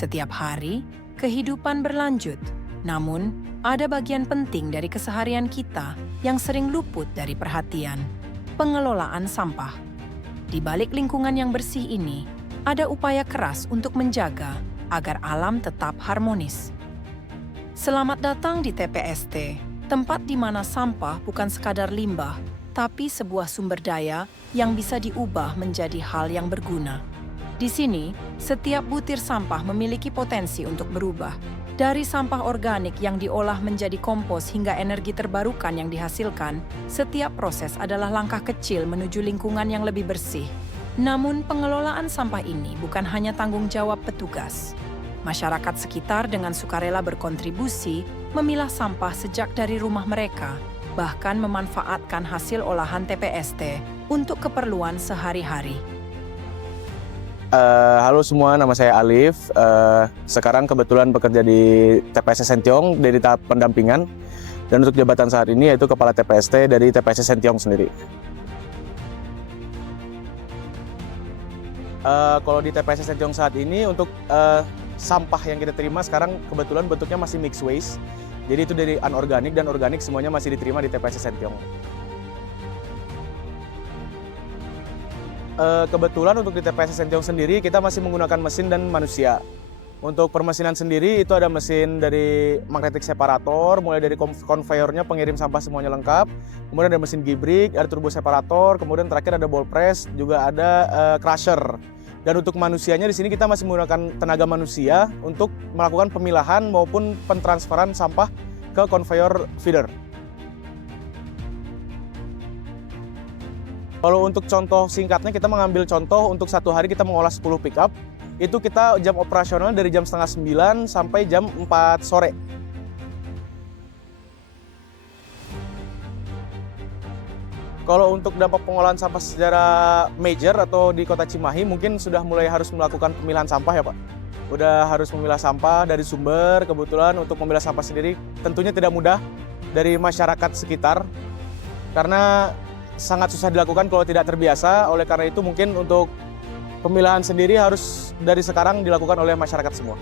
Setiap hari, kehidupan berlanjut. Namun, ada bagian penting dari keseharian kita yang sering luput dari perhatian. Pengelolaan sampah. Di balik lingkungan yang bersih ini, ada upaya keras untuk menjaga agar alam tetap harmonis. Selamat datang di TPST, tempat di mana sampah bukan sekadar limbah, tapi sebuah sumber daya yang bisa diubah menjadi hal yang berguna. Di sini, setiap butir sampah memiliki potensi untuk berubah. Dari sampah organik yang diolah menjadi kompos hingga energi terbarukan yang dihasilkan, setiap proses adalah langkah kecil menuju lingkungan yang lebih bersih. Namun, pengelolaan sampah ini bukan hanya tanggung jawab petugas. Masyarakat sekitar dengan sukarela berkontribusi memilah sampah sejak dari rumah mereka, bahkan memanfaatkan hasil olahan TPST untuk keperluan sehari-hari. Halo semua, nama saya Alif. Sekarang kebetulan bekerja di TPST Sentiong dari tahap pendampingan. Dan untuk jabatan saat ini yaitu Kepala TPST dari TPST Sentiong sendiri. Kalau di TPST Sentiong saat ini untuk sampah yang kita terima sekarang kebetulan bentuknya masih mixed waste. Jadi itu dari anorganik dan organik semuanya masih diterima di TPST Sentiong. Kebetulan untuk di TPST Sentiong sendiri kita masih menggunakan mesin dan manusia. Untuk permesinan sendiri itu ada mesin dari magnetic separator, mulai dari konveyornya pengirim sampah semuanya lengkap. Kemudian ada mesin gibrik, ada turbo separator, kemudian terakhir ada ball press, juga ada crusher. Dan untuk manusianya di sini kita masih menggunakan tenaga manusia untuk melakukan pemilahan maupun pentransferan sampah ke konveyor feeder. Kalau untuk contoh singkatnya kita mengambil contoh untuk satu hari kita mengolah 10 pickup. Itu kita jam operasional dari jam setengah 9 sampai jam 4 sore. Kalau untuk dampak pengolahan sampah secara major atau di Kota Cimahi mungkin sudah mulai harus melakukan pemilahan sampah ya Pak. Udah harus memilah sampah dari sumber, kebetulan untuk memilah sampah sendiri tentunya tidak mudah dari masyarakat sekitar. Karena sangat susah dilakukan kalau tidak terbiasa, oleh karena itu mungkin untuk pemilahan sendiri harus dari sekarang dilakukan oleh masyarakat semua.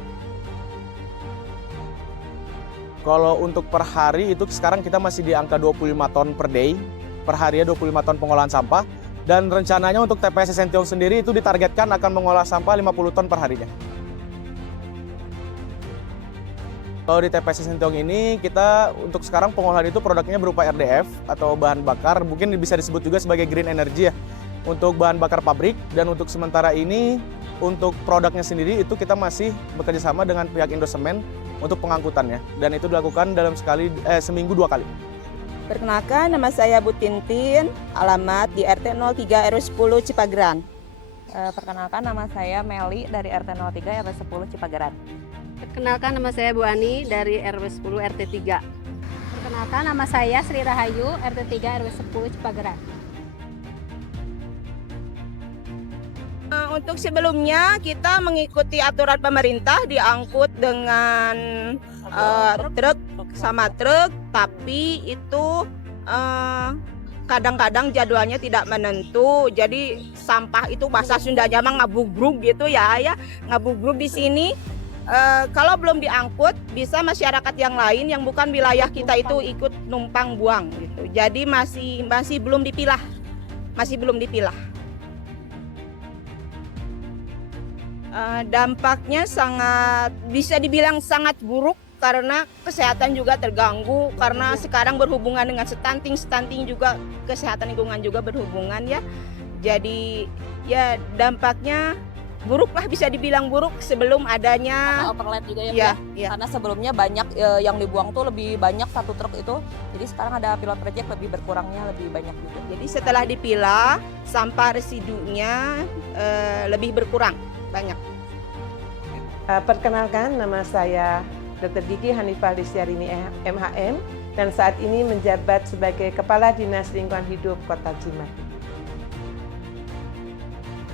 Kalau untuk per hari itu sekarang kita masih di angka 25 ton per day. Per hari ya 25 ton pengolahan sampah. Dan rencananya untuk TPST Sentiong sendiri itu ditargetkan akan mengolah sampah 50 ton per harinya. Kalau di TPST Sentiong ini kita untuk sekarang pengolahan itu produknya berupa RDF atau bahan bakar, mungkin bisa disebut juga sebagai green energy ya. Untuk bahan bakar pabrik, dan untuk sementara ini untuk produknya sendiri itu kita masih bekerja sama dengan pihak Indosemen untuk pengangkutannya, dan itu dilakukan dalam seminggu 2 kali. Perkenalkan, nama saya Bu Tintin, alamat di RT 03 RW 10 Cipageran. Perkenalkan, nama saya Meli dari RT 03 RW 10 Cipageran. Perkenalkan, nama saya Bu Ani dari RW 10 RT 3. Perkenalkan, nama saya Sri Rahayu, RT 3 RW 10 Cipageran. Untuk sebelumnya kita mengikuti aturan pemerintah diangkut dengan truk sama truk, tapi itu kadang-kadang jadwalnya tidak menentu, jadi sampah itu bahasa Sundanya mah ngabugrug gitu ya, ngabugrug di sini. Kalau belum diangkut, bisa masyarakat yang lain yang bukan wilayah kita itu ikut numpang buang gitu. Jadi masih belum dipilah, Dampaknya bisa dibilang sangat buruk karena kesehatan juga terganggu, karena sekarang berhubungan dengan stunting juga kesehatan lingkungan juga berhubungan ya. Jadi ya dampaknya buruk lah, bisa dibilang buruk sebelum adanya Overland juga ya. Karena sebelumnya banyak yang dibuang tuh lebih banyak satu truk itu. Jadi sekarang ada pilot project lebih berkurangnya lebih banyak juga. Jadi setelah dipilah sampah residunya lebih berkurang banyak. Perkenalkan, nama saya Dr. Gigi Hanifah Lisyarini MHM dan saat ini menjabat sebagai Kepala Dinas Lingkungan Hidup Kota Cimahi.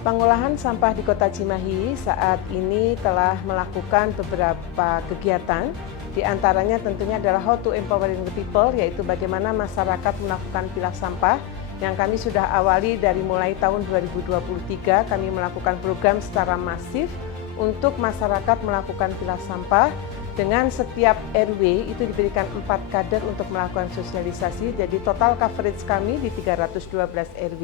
Pengolahan sampah di Kota Cimahi saat ini telah melakukan beberapa kegiatan, di antaranya tentunya adalah how to empowering the people, yaitu bagaimana masyarakat melakukan pilah sampah, yang kami sudah awali dari mulai tahun 2023. Kami melakukan program secara masif untuk masyarakat melakukan pilah sampah. Dengan setiap RW itu diberikan 4 kader untuk melakukan sosialisasi, jadi total coverage kami di 312 RW.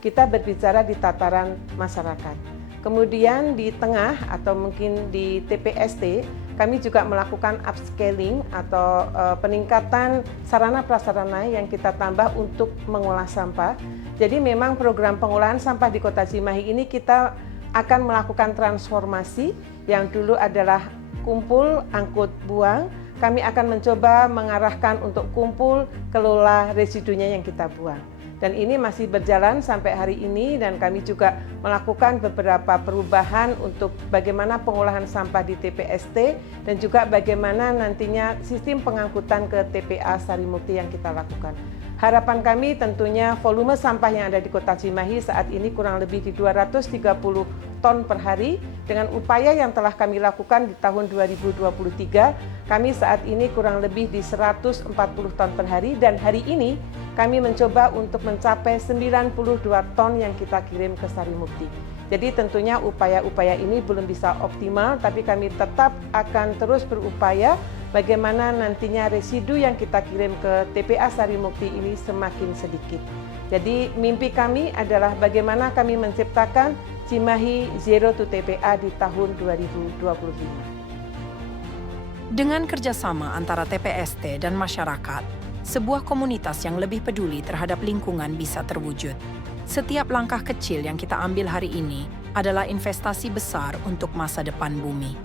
Kita berbicara di tataran masyarakat. Kemudian di tengah atau mungkin di TPST, kami juga melakukan upscaling atau peningkatan sarana prasarana yang kita tambah untuk mengolah sampah. Jadi memang program pengolahan sampah di Kota Cimahi ini kita akan melakukan transformasi yang dulu adalah kumpul, angkut, buang. Kami akan mencoba mengarahkan untuk kumpul, kelola residunya yang kita buang. Dan ini masih berjalan sampai hari ini dan kami juga melakukan beberapa perubahan untuk bagaimana pengolahan sampah di TPST dan juga bagaimana nantinya sistem pengangkutan ke TPA Sarimukti yang kita lakukan. Harapan kami tentunya volume sampah yang ada di Kota Cimahi saat ini kurang lebih di 230 ton per hari. Dengan upaya yang telah kami lakukan di tahun 2023, kami saat ini kurang lebih di 140 ton per hari dan hari ini kami mencoba untuk mencapai 92 ton yang kita kirim ke Sarimukti. Jadi tentunya upaya-upaya ini belum bisa optimal, tapi kami tetap akan terus berupaya bagaimana nantinya residu yang kita kirim ke TPA Sarimukti ini semakin sedikit. Jadi mimpi kami adalah bagaimana kami menciptakan Cimahi Zero to TPA di tahun 2025. Dengan kerjasama antara TPST dan masyarakat, sebuah komunitas yang lebih peduli terhadap lingkungan bisa terwujud. Setiap langkah kecil yang kita ambil hari ini adalah investasi besar untuk masa depan bumi.